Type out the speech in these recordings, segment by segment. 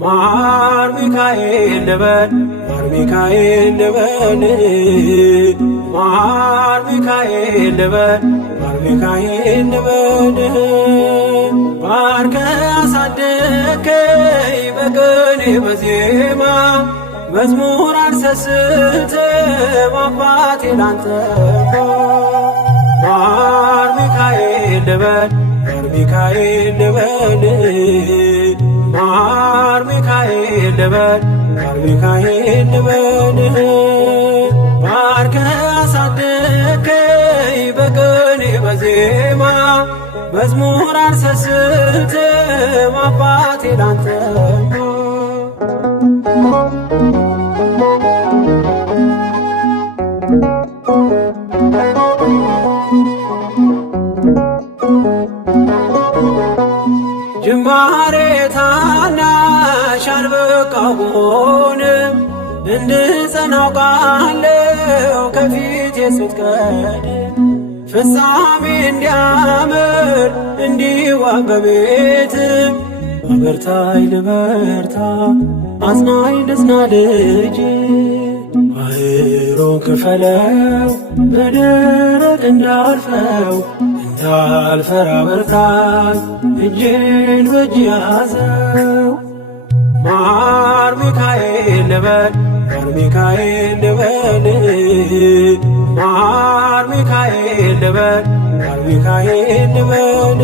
ማር ሚካኤል ልበል ማር ሚካኤል ልበል ማር ሚካኤል ልበል ማር ሚካኤል ልበል ባርከ አሳደከኝ በቅኔ በዜማ መዝሙር አልሰስትም አባቴ ላንተ ማር ሚካኤል ልበል ማር ሚካኤል ልበል ማር ሚካኤል ልበል ማር ሚካኤል ልበል ባርከ አሳደከኝ በቅኔ በዜማ መዝሙር አልሰስትም አባቴ ላንተ ጅማሬ ታናሽ አልበቃሁም እንድጸና አውቃለሁ ከፊቴ ስትቀድም ፍጻሜ እንዲያምር እንዲዋብ በቤት አበርታኝ ልበርታ አጽናኝ ልጽና ልጅ ባህሩን ክፈለው በደረቅ እንዳልፈው እንዳልፈራ በርታኝ እጄን በእጅ ያዘው ማር ሚካኤል ልበል ማር ሚካኤል ልበል ማር ሚካኤል ልበል ማር ሚካኤል ልበል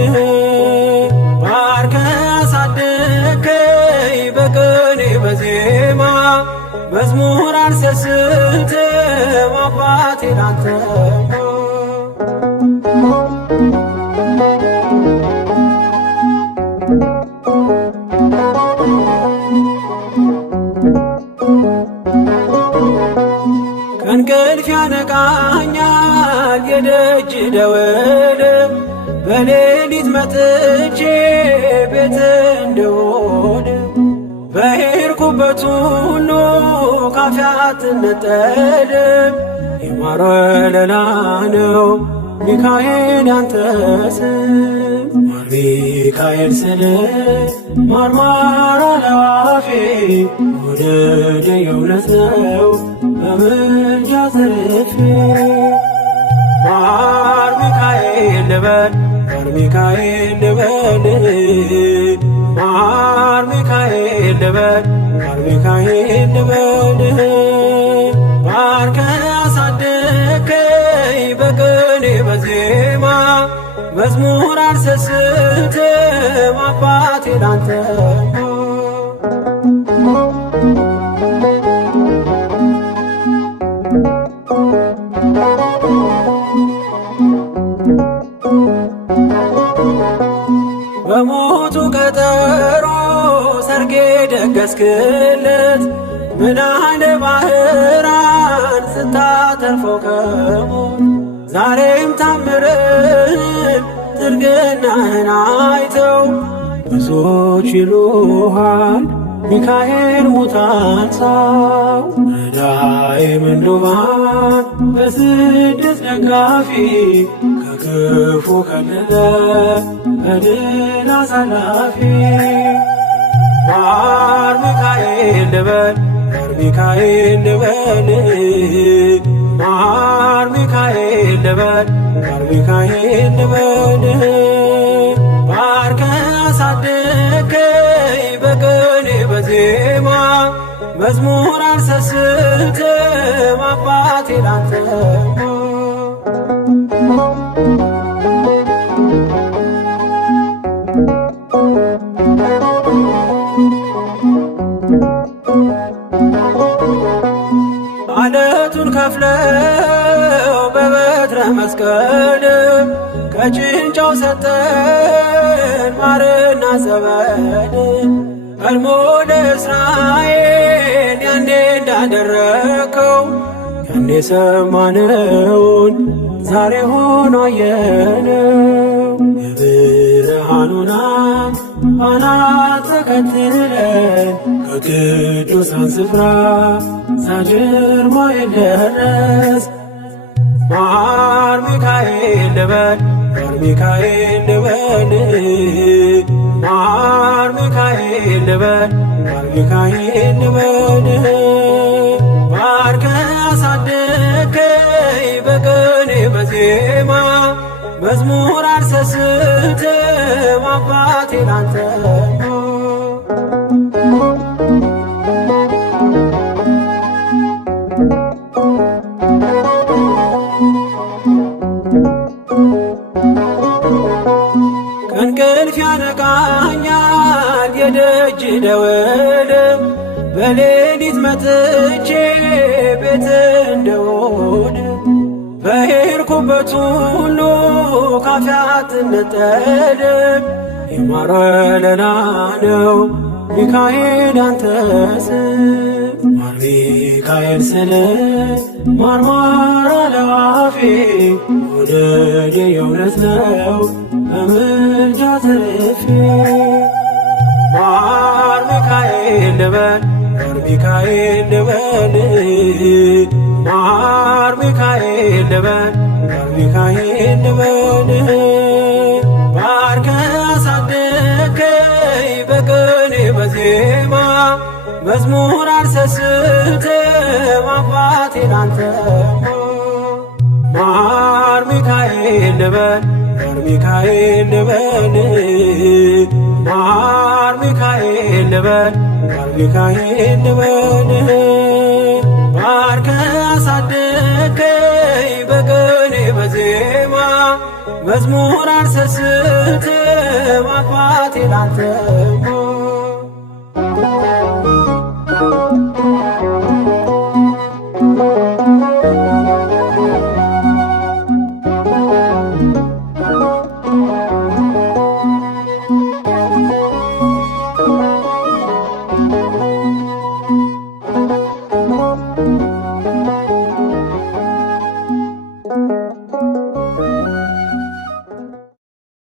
ባርከ አሳደከኝ በቅኔ በዜማ መዝሙር አልሰስትም አባቴ ላንተ ከእንቅልፍ ያነቃኛል የደጅ ደወል በሌሊት መጥቼ ቤት እንደሆነ በሄድኩበት ሁሉ ካፌ አትነጠልም የማር ወለላ ነው ሚካኤል ያንተ ስም ማር ሚካኤል ስል ማርማር አለዋፌ ወደደ የእውነት ነው በምልጃ ዘርፌ ማር ሚካኤል ልበል ማር ሚካኤል ልበል ማር ሚካኤል ልበል ማር ሚካኤል ልበል ባርከ አሳደከኝ በቅኔ በዜማ መዝሙር አልሰስትም አባቴ ላንተ በሞቱ ቀጠሮ ሰርጌ ደገስክለት ምናለ ባህራን ስታተርፈው ከሞት ዛሬም ታምርህን ትርግናህን አይተው ብዙዎች ይሉሃል ሚካኤል ሙታን ሳው ረዳኤ ምንዱባን በስደት ደጋፊ ከክፉ ከለለ በድል አሳላፊ ማር ሚካኤል ልበል ማር ሚካኤል ልበል ማር ሚካኤል ልበል ማር ሚካኤል ልበል ባርከ አሳደከኝ በቅኔ በዜማ መዝሙር አልሰስትም አባቴ ላንተ አለቱን ከፍለው በበትረ መስቀል ከጭንጫው ሰጠን ማርና ዘበን ቀድሞ ለእስራኤል ያኔ እንዳደረከው ያኔ ሰማነውን ዛሬ ሆኖ አየነው። የብርሃኑን አናት ተከትለን ከቅዱሳን ስፍራ ሳድር ማይል ደረስ። ማር ሚካኤል ልበል ማር ሚካኤል ልበል ማር ሚካኤል ልበል ማር ሚካኤል ልበል። ባርከ አሳደከኝ በቅኔ በዜማ መዝሙር አልሰስትም አባቴ ላንተማ። ከእንቅልፍ ያነቃኛል የደጅ ደወል በሌሊት መጥቼ ቤት እንደሆን በሄድኩበት ሁሉ ካፌ አትነጠልም። የማር ወለላ ነው ሚካኤል ያንተ ስም። ማር ሚካኤል ስል ማርማር አለ አፌ መውደዴ የእውነት ነው በምልጃ ተርፌ። ማር ሚካኤል ልበል ማር ሚካኤል ልበል ማር ሚካኤል ልበል ማር ሚካኤል ልበል። ባርከ አሳደከኝ በቅኔ በዜማ መዝሙር አልሰስትም አባቴ ላንተማ። ማር ሚካኤል ልበል ማር ሚካኤል ልበል ማር ሚካኤል ልበል ማር ሚካኤል ልበል። ባርከ አሳደከኝ በቅኔ በዜማ መዝሙር አልሰስትም አባቴ ላንተማ።